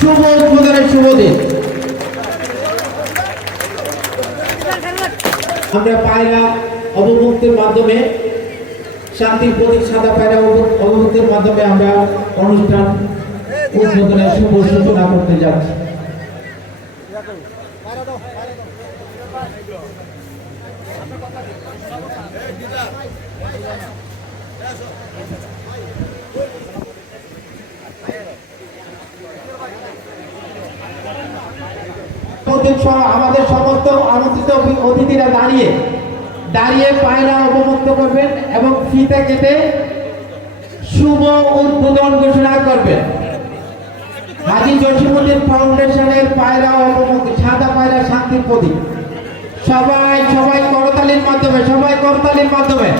শুভ উদ্বোধনের শুভ দিন। আমরা পায়রা অবমুক্তির মাধ্যমে, শান্তির প্রতীক সাদা পায়রা অব- অবমুক্তির মাধ্যমে আমরা অনুষ্ঠান উদ্বোধনের শুভ সূচনা করতে যাচ্ছি। প্রতীক সহ আমাদের সমস্ত আমন্ত্রিত অতিথিরা দাঁড়িয়ে দাঁড়িয়ে পায়রা অবমুক্ত করবেন এবং ফিতে কেটে শুভ উদ্বোধন ঘোষণা করবেন। হাজি জসিমুদ্দিন ফাউন্ডেশনের পায়রা অবমুক্ত সাদা পায়রা শান্তির প্রতীক সবাই সবাই করতালির মাধ্যমে, সবাই করতালির মাধ্যমে,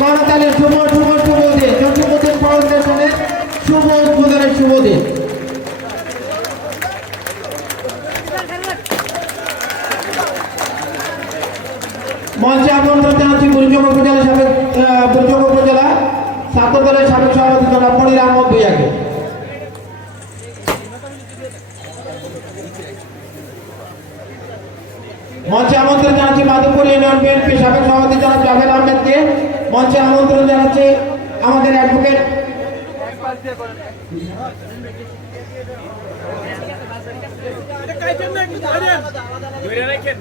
করতালির শুভ শুভ শুভ দিন। জসিমুদ্দিন ফাউন্ডেশনের শুভ উদ্বোধনের শুভ দিন। মঞ্চে আমন্ত্রণ জানাচ্ছি বুড়িচং উপজেলা সাবেক বুড়িচং উপজেলা ছাত্র সাবেক সভাপতি জনাব মনির আহমদ মঞ্চে আমন্ত্রণ জানাচ্ছি মাধবপুর ইউনিয়ন বিএনপি সাবেক সভাপতি জনাব জাভেদ আহমেদকে। মঞ্চে আমন্ত্রণ জানাচ্ছি আমাদের অ্যাডভোকেট ধরে রাখেন।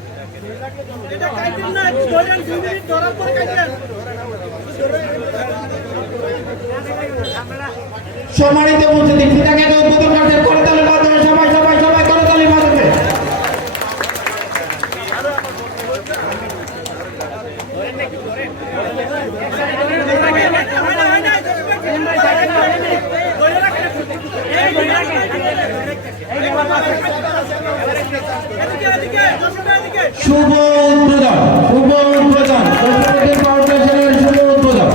সম্মানিত উপস্থিতি ফিতাকে উদ্বোধন করছেন করতালির মাধ্যমে সবাই সবাই সবাই করতালির মাধ্যমে এদিকে এদিকে এদিকে শুভ উদ্বোধন শুভ উদ্বোধন। জসিমুদ্দিন ফাউন্ডেশনের শুভ উদ্বোধন।